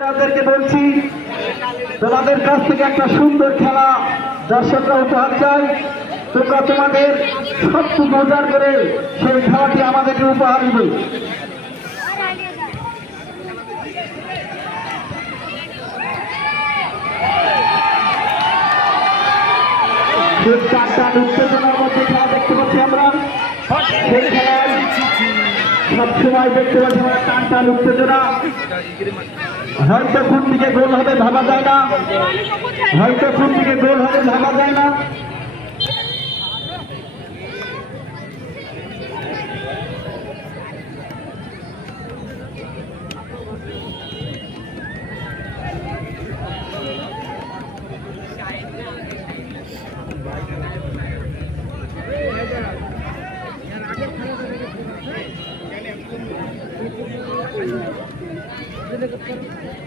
আপনাদেরকে বলছি তোমাদের কাছ থেকে একটা সুন্দর খেলা দর্শকরা উপহার চাই। তোমরা তোমাদের সবটুকু উজাড় করে সেই খেলাটি আমাদেরকে উপহার দিবে। উত্তেজনার মধ্যে খেলা দেখতে পাচ্ছি আমরা। সেই খেলায় সবসময় দেখতে পাচ্ছি আমরা টান টান উত্তেজনা। হয়তো কোন দিকে গোল হবে ভাবা যায় না, হয়তো কোন দিকে গোল হবে ভাবা যায় না।